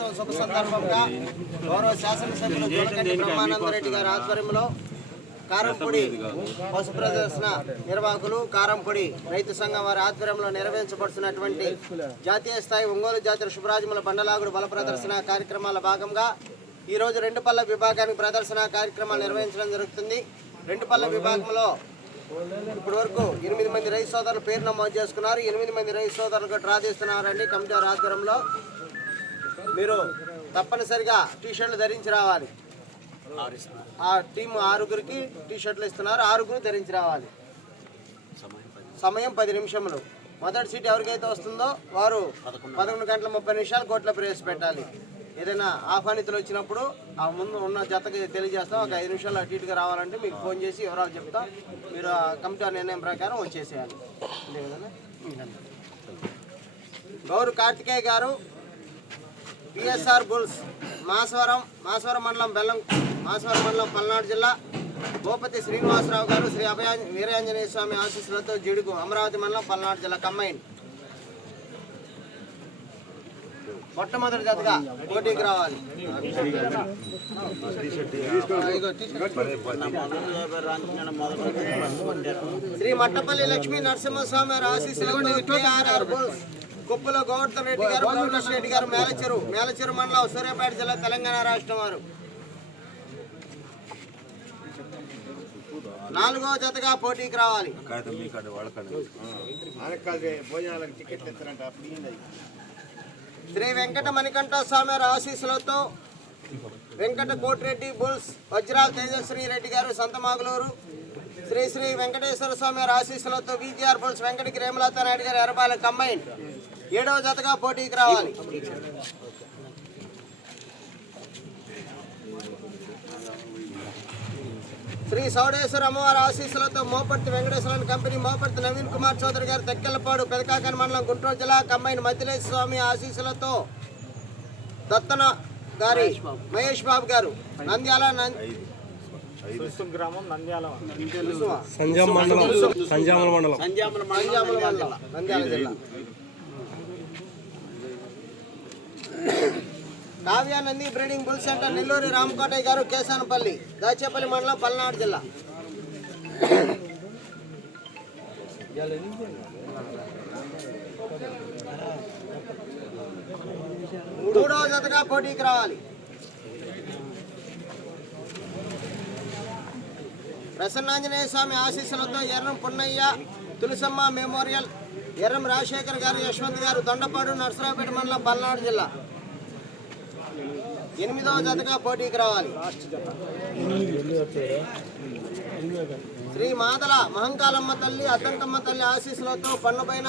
దినోత్సవం శుభ సందర్భంగా గౌరవ శాసనసభ్యులు జోలకంటి బ్రహ్మానందరెడ్డి గారి ఆధ్వర్యంలో కారంపొడి పశు ప్రదర్శన నిర్వాహకులు కారంపొడి రైతు సంఘం వారి ఆధ్వర్యంలో నిర్వహించబడుతున్నటువంటి జాతీయ స్థాయి ఒంగోలు జాతర శుభరాజముల బండలాగుడు బల ప్రదర్శన కార్యక్రమాల భాగంగా ఈ రోజు రెండు పళ్ళ విభాగానికి ప్రదర్శన కార్యక్రమాలు నిర్వహించడం జరుగుతుంది. రెండు పళ్ళ విభాగంలో ఇప్పటి వరకు ఎనిమిది మంది రైతు సోదరులు పేరు నమోదు చేసుకున్నారు. ఎనిమిది మంది రైతు సోదరులకు డ్రా తీస్తున్నారండి కమిటీ ఆధ్వర్యంలో. మీరు తప్పనిసరిగా టీ షర్ట్లు ధరించి రావాలి. ఆ టీం ఆరుగురికి టీ షర్ట్లు ఇస్తున్నారు ఆరుగురు ధరించి రావాలి. సమయం పది నిమిషములు. మొదటి సీట్ ఎవరికైతే వస్తుందో వారు పదకొండు. గంటల ముప్పై నిమిషాలు కోట్ల ప్రవేశపెట్టాలి ఏదైనా ఆహ్వానితులు వచ్చినప్పుడు ఆ ముందు ఉన్న జతకి తెలియజేస్తాం. ఒక ఐదు నిమిషాలు అటు ఇటుగా రావాలంటే మీకు ఫోన్ చేసి వివరాలు చెప్తాం. మీరు ఆ కమిటీ నిర్ణయం ప్రకారం వచ్చేసేయాలి. అంతే కదన్నా? గౌరు కార్తికేయ గారు బిఎస్ఆర్ బుల్స్ మాసవరం మాసవరం మండలం బెల్లం మాసవరం మండలం పల్నాడు జిల్లా భూపతి శ్రీనివాసరావు గారు శ్రీ అభయ వీరాంజనేయ స్వామి ఆశీస్సులతో జిడుగు అమరావతి మండలం పల్నాడు జిల్లా కంబైన్. మొట్టమొదటి జతగా పోటీకి రావాలి. శ్రీ మట్టపల్లి లక్ష్మీ నరసింహస్వామి వారి ఆశీస్సులతో బుల్స్ కుప్పల గోవర్ధన్ రెడ్డి గారు ప్రవీణ్ రెడ్డి గారు మేలచెరు మేలచెరు మండలం సూర్యాపేట జిల్లా తెలంగాణ రాష్ట్రం వారు. నాలుగో జతగా పోటీకి రావాలి. శ్రీ వెంకట మణికంఠ స్వామి వారి ఆశీస్సులతో వెంకట కోటిరెడ్డి బుల్స్ వజ్రాల తేజశ్రీ రెడ్డి గారు సంతమాగులూరు శ్రీ శ్రీ వెంకటేశ్వర స్వామి వారి ఆశీస్సులతో విజిఆర్ బుల్స్ వెంకటకి రేమలత నాయుడు గారి ఎరబాల కంబైన్. ఏడవ జతగా పోటీకి రావాలి. శ్రీ సౌడేశ్వర అమ్మవారి ఆశీస్సులతో మోపర్తి వెంకటేశ్వర కంపెనీ మోపర్తి నవీన్ కుమార్ చౌదరి గారు తెక్కెలపాడు పెదకాకన్ మండలం గుంటూరు జిల్లా కంబైన్ మధ్యలేశ్వర స్వామి ఆశీస్సులతో దత్తన గారి మహేష్ బాబు. గారు. నంద్యాల నంద్యాల మండలం. నంద్యాల జిల్లా. Kavyanandi breeding bull centre Nelluri Ramakotaiah garu Kesanapalli Dachepalli మండలం పల్నాడు జిల్లా. మూడవ జతగా పోటీకి రావాలి. ప్రసన్నాంజనేయ స్వామి ఆశీస్సులతో ఎర్రం పున్నయ్య తులసమ్మ మెమోరియల్ ఎర్రం రాజశేఖర్ గారు యశ్వంత్ గారు దొండపాడు నర్సరావుపేట మండలం పల్నాడు జిల్లా. ఎనిమిదవ జతగా పోటీకి రావాలి. శ్రీ మాదల మహంకాలమ్మ తల్లి అద్దంకమ్మ తల్లి ఆశీస్సులతో పన్నుపైన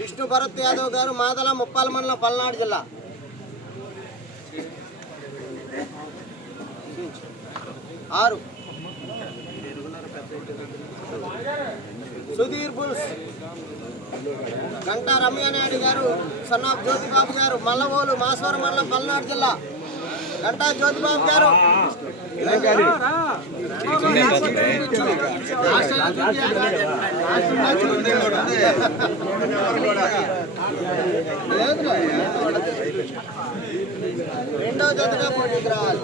విష్ణు భరత్ యాదవ్ గారు మాదల ముప్పాల మండలం పల్నాడు జిల్లా. ఆరు. Sudheer bulls. Ganta Ramya Naidu garu son of Jyothibabu గారు మల్లవోలు మాసవరం మండలం పల్నాడు జిల్లా. గంటా జ్యోతిబాబు గారు. రెండో జతగా పోటీకి రావాలి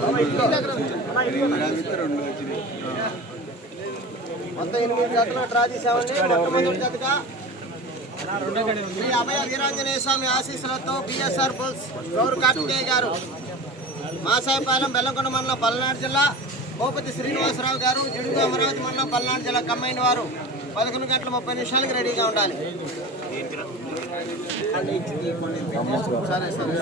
మొత్తం ఎనిమిది జతలు డ్రా చేసామండి మొట్టమొదటి జతగా శ్రీ అభయ వీరాంజనేయ స్వామి ఆశీస్సులతో బిఎస్ఆర్ బుల్స్ గౌరు కార్తికేయ గారు మాసాయపాలెం బెల్లంకొండ మండలం పల్నాడు జిల్లా భూపతి శ్రీనివాసరావు గారు జిడుగు అమరావతి మండలం పల్నాడు జిల్లా కమ్మైన వారు పదకొండు గంటల ముప్పై నిమిషాలకి రెడీగా ఉండాలి. సరే సరే.